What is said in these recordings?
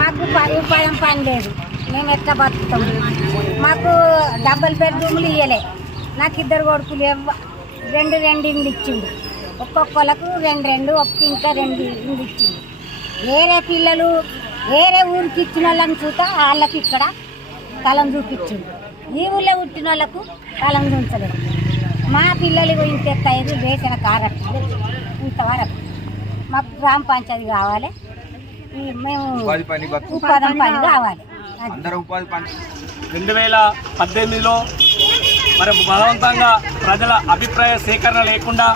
మాకు ఉపాయం పని లేదు. మేము ఎట్లా బతుకుతాం? మాకు డబల్ బెడ్రూమ్లు ఇవ్వలే నాకు ఇద్దరు కొడుకులు రెండు రెండు ఇండ్లు ఇచ్చిండు. ఒక్కొక్కలకు రెండు రెండు ఒక్క ఇంకా రెండు ఇండ్లు ఇచ్చిండు. వేరే పిల్లలు వేరే ఊరికి ఇచ్చిన వాళ్ళని చూతా వాళ్ళకి ఇక్కడ కలం చూపించిండు. ఈ ఊళ్ళో పుట్టిన వాళ్ళకు కలం చూపించలేదు. మా పిల్లలు ఇంకెత్త వేసిన కారట్లు ఇంతవరకు. మాకు గ్రామ పంచాయతీ కావాలి. మేము ఉపాధి పని బతుకు ఉపాధి పని కావాలి అది. అందరూ ఉపాధి పని రెండు వేల పద్దెనిమిదిలో మరి బలవంతంగా ప్రజల అభిప్రాయ సేకరణ లేకుండా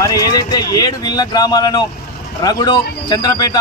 మరి ఏదైతే ఏడు విల్ల గ్రామాలను రగుడు చంద్రపేట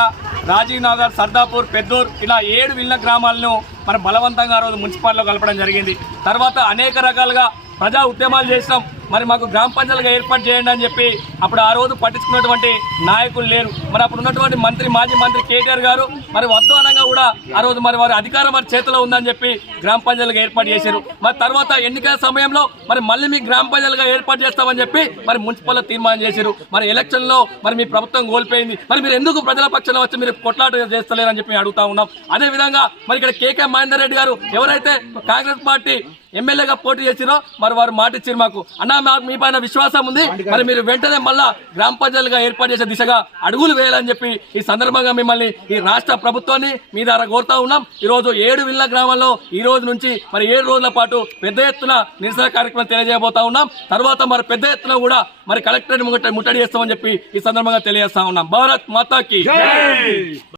రాజీవ్ నగర్ సర్దాపూర్ పెద్దూర్ ఇలా ఏడు విల్ల గ్రామాలను మరి బలవంతంగా ఆ రోజు మున్సిపాల్లో కలపడం జరిగింది తర్వాత అనేక రకాలుగా ప్రజా ఉద్యమాలు చేసినాం. మరి మాకు గ్రామ పంచాయతీగా ఏర్పాటు చేయండి అని చెప్పి అప్పుడు ఆ రోజు పట్టించుకున్నటువంటి నాయకులు లేరు. మరి అప్పుడు ఉన్నటువంటి మంత్రి మాజీ మంత్రి కేటీఆర్ గారు మరి వద్దు అనగా కూడా ఆ రోజు మరి వారి అధికారం వారి చేతిలో ఉందని చెప్పి గ్రామ పంచాయతీలకు ఏర్పాటు చేశారు. మరి తర్వాత ఎన్నికల సమయంలో మరి మళ్ళీ మీ గ్రామ పంచాయతీలుగా ఏర్పాటు చేస్తామని చెప్పి మరి మున్సిపల్ తీర్మానం చేశారు. మరి ఎలక్షన్లో మరి మీ ప్రభుత్వం కోల్పోయింది. మరి మీరు ఎందుకు ప్రజల పక్షంలో వచ్చి మీరు కొట్లాట చేస్తలేరని చెప్పి అడుగుతా ఉన్నాం. అదేవిధంగా మరి ఇక్కడ కేకే మహేందర్ రెడ్డి గారు ఎవరైతే కాంగ్రెస్ పార్టీ ఎమ్మెల్యేగా పోటీ చేసిరో మరి వారు మాట ఇచ్చారు మాకు. అన్న మాకు మీ పైన విశ్వాసం ఉంది. మరి మీరు వెంటనే మళ్ళా గ్రామ పంచాయతీలుగా ఏర్పాటు చేసే దిశగా అడుగులు వేయాలని చెప్పి ఈ సందర్భంగా మిమ్మల్ని ఈ రాష్ట్ర ప్రభుత్వాన్ని మీ ద్వారా కోరుతా ఉన్నాం. ఈరోజు ఏడు విల్ల గ్రామాల్లో ఈ రోజు నుంచి మరి ఏడు రోజుల పాటు పెద్ద ఎత్తున నిరసన కార్యక్రమం తెలియజేయబోతా ఉన్నాం. తర్వాత మరి పెద్ద ఎత్తున కూడా మరి కలెక్టరేట్ ముట్టడి చేస్తామని చెప్పి ఈ సందర్భంగా తెలియజేస్తా ఉన్నాం. భారత్ మాతాకి.